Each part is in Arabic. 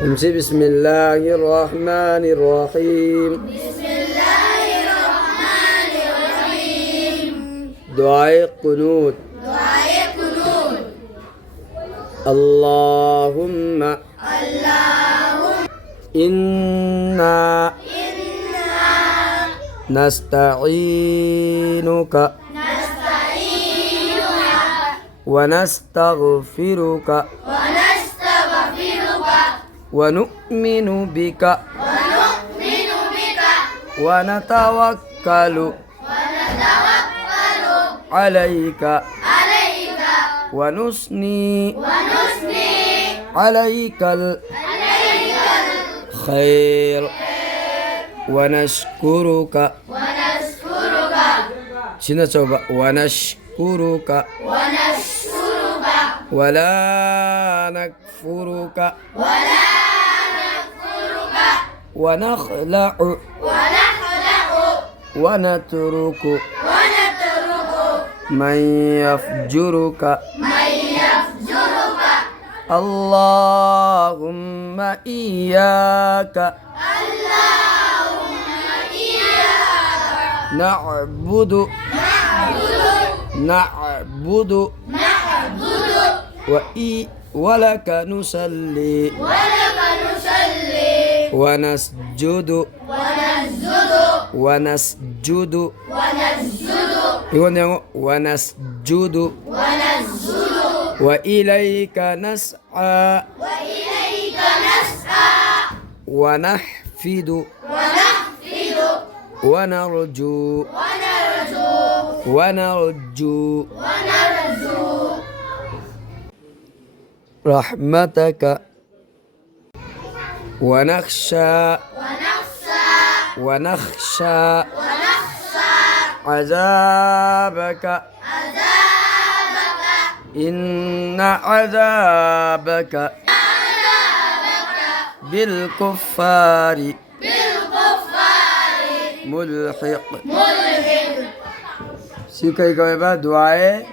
امسي بسم الله الرحمن الرحيم. دعاء قنوت. اللهم إنا نستعينك ونستغفرك ونؤمن بك ونتوكل عليك ونثني عليك الخير ونشكرك شنو coba ونشكرك ولا نكفرك ونخلع ونترك من يفجرك اللهم إياك نعبد ولك نصلي ونسجد ونسجد وإليك نسعى ونحفد ونرجو رحمتك ونخشى عذابك إن عذابك بالكفار ملحق سيكاي كويبا دعاء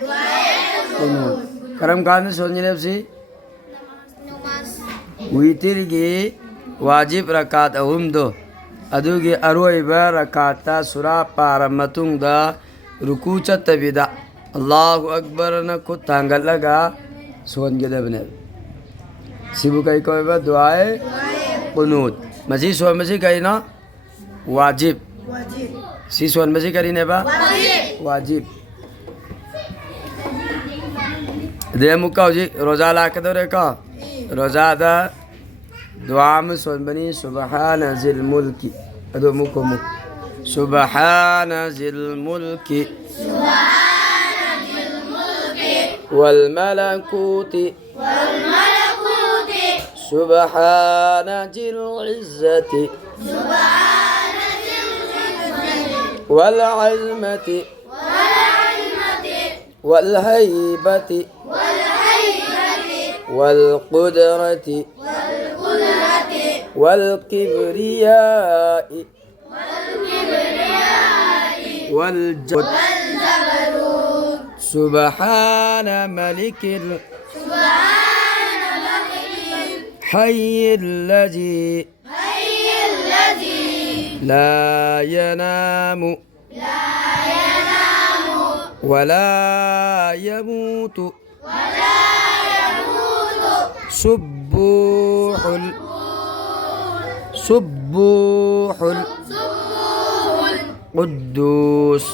قنوت كرم كان سوني نفسي ويترجي واجب ركعت أهمدو أدوغي أرويبا ركعتا سورة بارمتون دا ركوچة تبدا الله أكبر نكو تانغل لغا سون جدا بنال سيبو كاي كويبا دعاء قنوت مزي سون مزي كاينا واجب سي سون مزي كارينه با واجب دے مکاو جی روزہ لا کے دورے کا روزہ دا دعا میں سون بنی سبحان ذی الملک ادو مکو مک سبحان ذی الملک والملكوت سبحان ذی العزة والعظمة والهيبة والقدرة والكبرياء والجبروت سبحان ملك الحي الذي لا ينام ولا يموت سبوح قدوس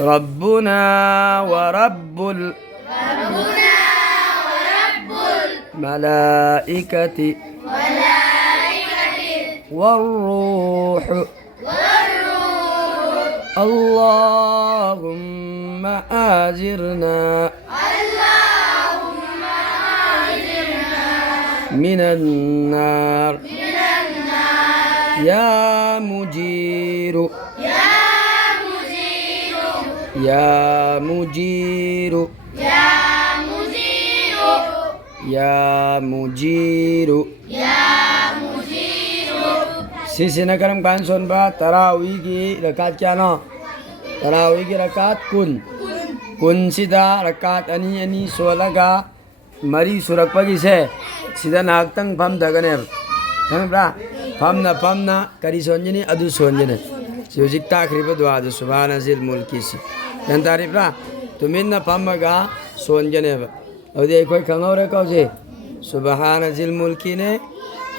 ربنا ورب الملائكة والروح اللهم آجرنا من النار يا مجير Sisi nagaram kan son ba tarawih ki rakat kya na tarawih ki rakat kun sida rakat ani solaga मरी सुरक्पगी से सिदा नाहक्तंग फम दगने खंगब्रा फमना फमना करी सोंजनी अदु सोंजने सिउजिक ताखरिबा दुआद सुभान जिल मुल्की से नंतारिब्रा तुमिन्ना फमगा सोंजने अदे कोई खंगौरे कौजे सुभान जिल मुल्की ने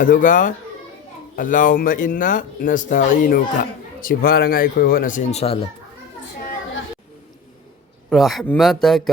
अदुगा अल्लाहुम्मा इन्ना नस्तईनुका सिफारंगा कोई होना से इंशाअल्लाह रहमतक